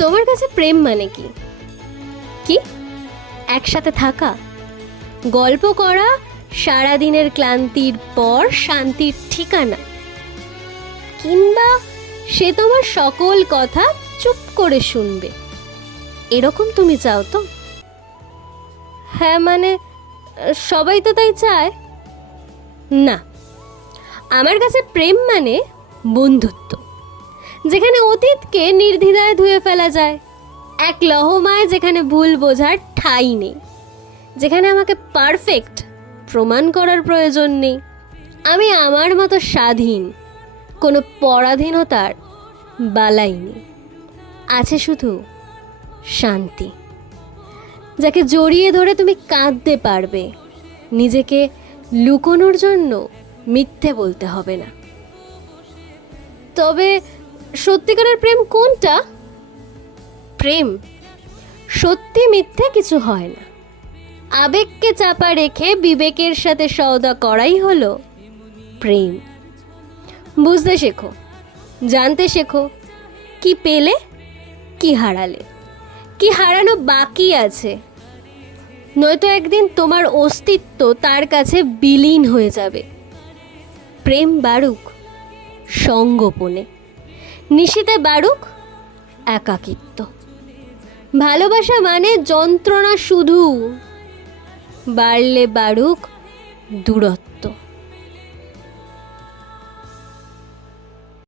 তোমার কাছে প্রেম মানে কি? কি একসাথে থাকা, গল্প করা, সারাদিনের ক্লান্তির পর শান্তির ঠিকানা, কিংবা সে তোমার সকল কথা চুপ করে শুনবে, এরকম তুমি চাও তো? হ্যাঁ মানে সবাই তো তাই চায় না। আমার কাছে প্রেম মানে বন্ধুত্ব, যেখানে অতীতকে নির্দ্বিধায় ধুয়ে ফেলা যায়, এক লহমায় যেখানে ভুল বোঝার ঠাঁই নেই, যেখানে আমাকে পারফেক্ট প্রমাণ করার প্রয়োজন নেই। আমি আমার মতো স্বাধীন, কোনো পরাধীনতার বালাই নেই। আছে শুধু শান্তি, যাকে জড়িয়ে ধরে তুমি কাঁদতে পারবে, নিজেকে লুকোনোর জন্য মিথ্যে বলতে হবে না। তবে সত্যিকারের প্রেম কোনটা? প্রেম সত্যি মিথ্যে কিছু হয় না। আবেগকে চাপা রেখে বিবেকের সাথে সওদা করাই হলো প্রেম। বুঝতে শেখো, জানতে শেখো, কি পেলে, কি হারালে, কি হারানো বাকি আছে। নয়তো একদিন তোমার অস্তিত্ব তার কাছে বিলীন হয়ে যাবে। প্রেম বাড়ুক সঙ্গোপনে, নিশীথে বাড়ুক একাকিত্ব। ভালোবাসা মানে যন্ত্রণা শুধু, বাড়লে বাড়ুক দূরত্ব।